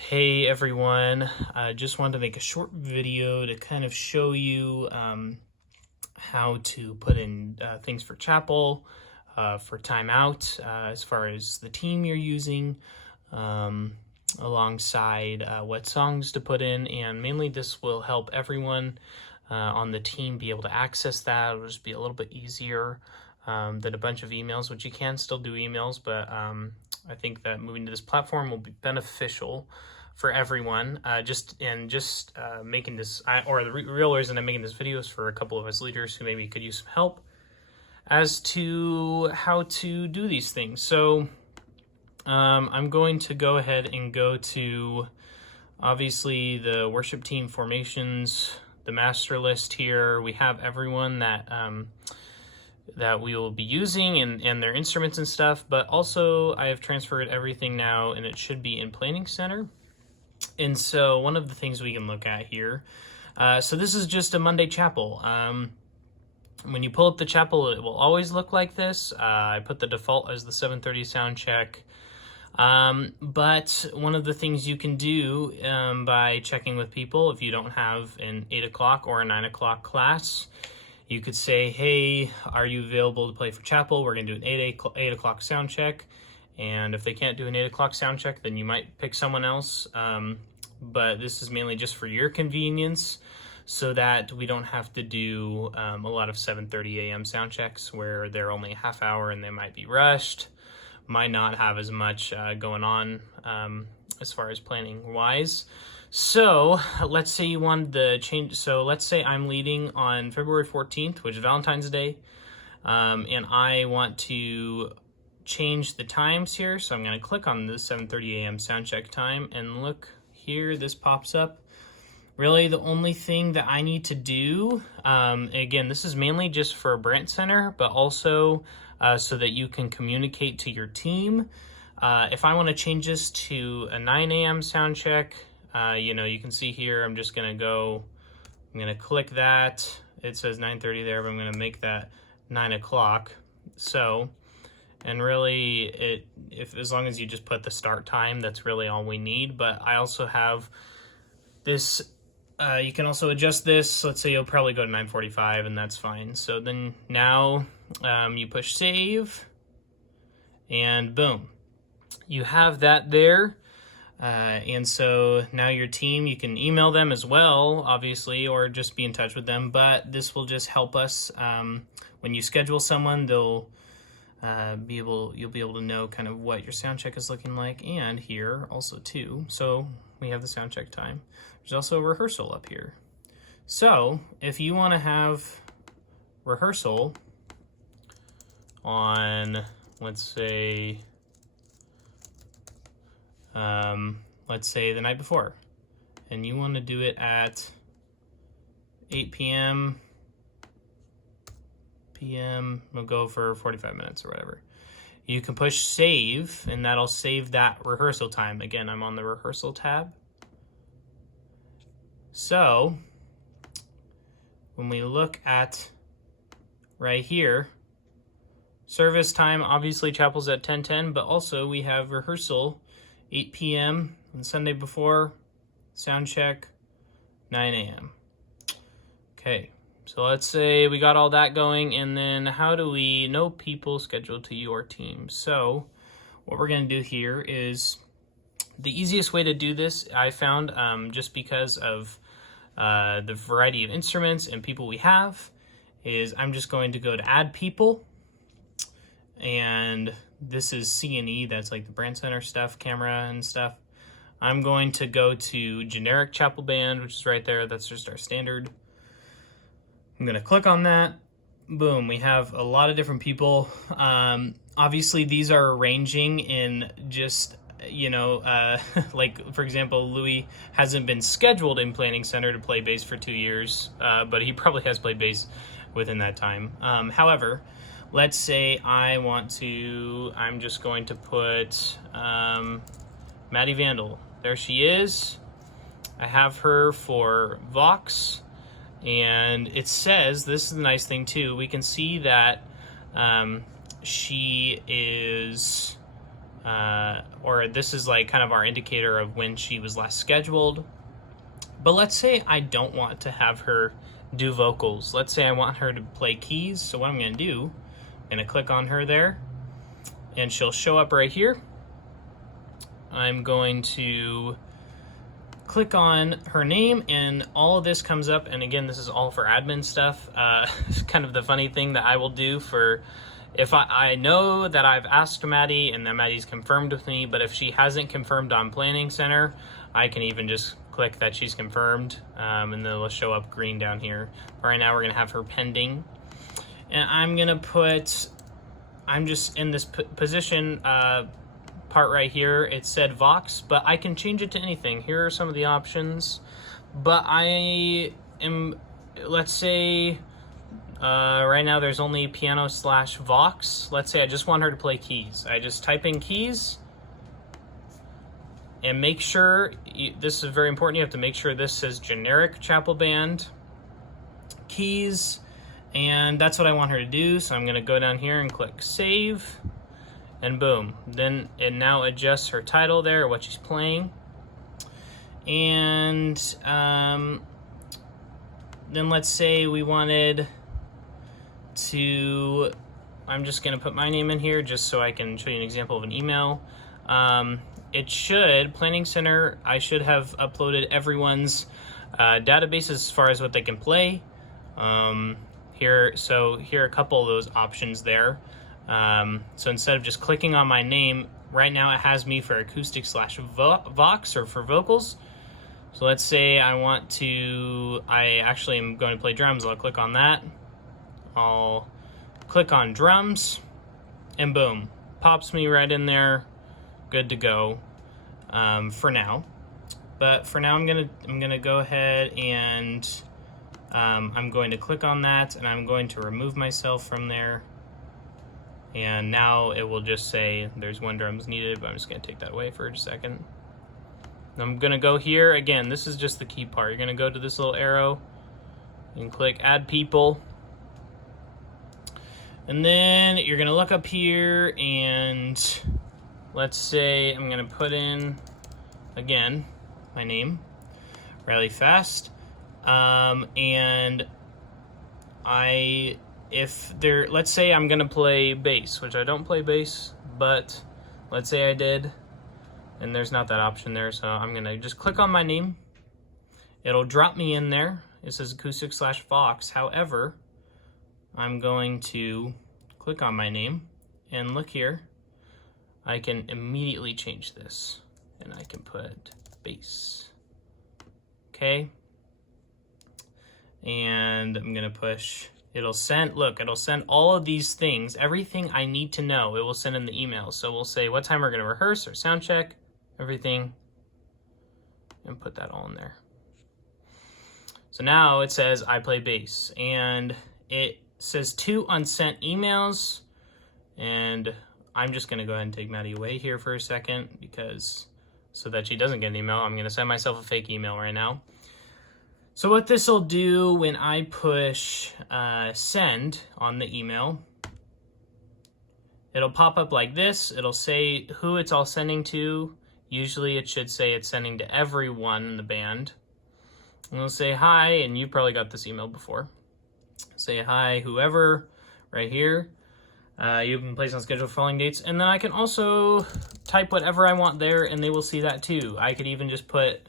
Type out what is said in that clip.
Hey everyone, I just wanted to make a short video to kind of show you how to put in things for chapel, for timeout, as far as the team you're using, um, alongside what songs to put in, and mainly this will help everyone on the team be able to access that. It'll just be a little bit easier than a bunch of emails, which you can still do emails, but I think that moving to this platform will be beneficial for everyone. Just making this, the real reason I'm making this video is for a couple of us leaders who maybe could use some help as to how to do these things. So I'm going to go ahead and go to obviously the worship team formations, the master list here. We have everyone that that we will be using and their instruments and stuff, but also I have transferred everything now and it should be in Planning Center. And so one of the things we can look at here, so this is just a Monday chapel. When you pull up the chapel, it will always look like this. I put the default as the 7:30 sound check. But one of the things you can do by checking with people, if you don't have an 8 o'clock or a 9 o'clock class, you could say, hey, are you available to play for chapel? We're going to do an 8 o'clock sound check. And if they can't do an 8 o'clock sound check, then you might pick someone else. But this is mainly just for your convenience so that we don't have to do a lot of 7:30 a.m. sound checks where they're only a half hour and they might be rushed, might not have as much going on as far as planning wise. So let's say you wanted the change. So let's say I'm leading on February 14th, which is Valentine's Day. And I want to change the times here. So I'm going to click on the 7:30 a.m. sound check time and look here, this pops up. Really the only thing that I need to do, again, this is mainly just for Brent Center, but also so that you can communicate to your team. If I want to change this to a 9 a.m. sound check, you can see here, I'm just going to click that. It says 9:30 there, but I'm going to make that 9 o'clock. So, and really, as long as you just put the start time, that's really all we need. But I also have this, you can also adjust this. Let's say you'll probably go to 9:45 and that's fine. So then now you push save and boom, you have that there. And so now your team, you can email them as well, obviously, or just be in touch with them. But this will just help us when you schedule someone, you'll be able to know kind of what your sound check is looking like, and here also too. So we have the sound check time. There's also a rehearsal up here. So if you want to have rehearsal on, let's say the night before, and you want to do it at 8 p.m. We'll go for 45 minutes or whatever. You can push save, and that'll save that rehearsal time. Again, I'm on the rehearsal tab. So when we look at right here, service time, obviously chapel's at 10:10, but also we have rehearsal 8 p.m. on Sunday before, sound check 9 a.m. Okay. So let's say we got all that going, and then how do we know people scheduled to your team? So what we're going to do here is the easiest way to do this, I found, just because of the variety of instruments and people we have, is I'm just going to go to add people, and this is C&E, that's like the Brand Center stuff, camera and stuff. I'm going to go to generic chapel band, which is right there. That's just our standard. I'm going to click on that. Boom, we have a lot of different people. Obviously, these are arranging in just, like, for example, Louis hasn't been scheduled in Planning Center to play bass for 2 years, but he probably has played bass within that time. However, let's say I'm just going to put Maddie Vandal. There she is. I have her for Vox. And it says, this is the nice thing too, we can see that she is or this is like kind of our indicator of when she was last scheduled. But let's say I don't want to have her do vocals. Let's say I want her to play keys. So what I'm going to do, I'm going to click on her there, and she'll show up right here. I'm going to click on her name, and all of this comes up. And again, this is all for admin stuff. It's kind of the funny thing that I will do for, if I know that I've asked Maddie and that Maddie's confirmed with me, but if she hasn't confirmed on Planning Center, I can even just click that she's confirmed, and then it'll show up green down here. Right now we're gonna have her pending, and I'm gonna put, I'm just in this position part right here. It said Vox, but I can change it to anything. Here are some of the options, but I am, let's say right now there's only piano/Vox. Let's say I just want her to play keys. I just type in keys, and make sure, this is very important, you have to make sure this says generic chapel band keys, and that's what I want her to do. So I'm going to go down here and click save, and boom, then it now adjusts her title there, what she's playing. And then let's say we wanted to, I'm just going to put my name in here just so I can show you an example of an email. It should, Planning Center, I should have uploaded everyone's databases as far as what they can play. Here are a couple of those options there. So instead of just clicking on my name, right now it has me for acoustic/Vox or for vocals. So let's say I actually am going to play drums. I'll click on that. I'll click on drums, and boom, pops me right in there. Good to go for now. But for now, I'm gonna go ahead and I'm going to click on that, and I'm going to remove myself from there. And now it will just say there's one drums needed, but I'm just gonna take that away for a second. I'm gonna go here again. This is just the key part. You're gonna go to this little arrow and click add people. And then you're gonna look up here, and let's say I'm gonna put in, again, my name, Riley Fast, and let's say I'm gonna play bass, which I don't play bass, but let's say I did, and there's not that option there, so I'm gonna just click on my name. It'll drop me in there. It says acoustic/Vox. However, I'm going to click on my name, and look here, I can immediately change this, and I can put bass. Okay, and I'm gonna push, it'll send all of these things, everything I need to know, it will send in the email. So we'll say what time we're gonna rehearse or sound check, everything, and put that all in there. So now it says I play bass, and it says 2 unsent emails, and I'm just gonna go ahead and take Maddie away here for a second, because so that she doesn't get an email, I'm gonna send myself a fake email right now. So what this will do when I push send on the email, it'll pop up like this. It'll say who it's all sending to. Usually it should say it's sending to everyone in the band. And it'll say hi, and you probably got this email before. Say hi, whoever, right here. You've been placed on schedule for following dates. And then I can also type whatever I want there, and they will see that too. I could even just put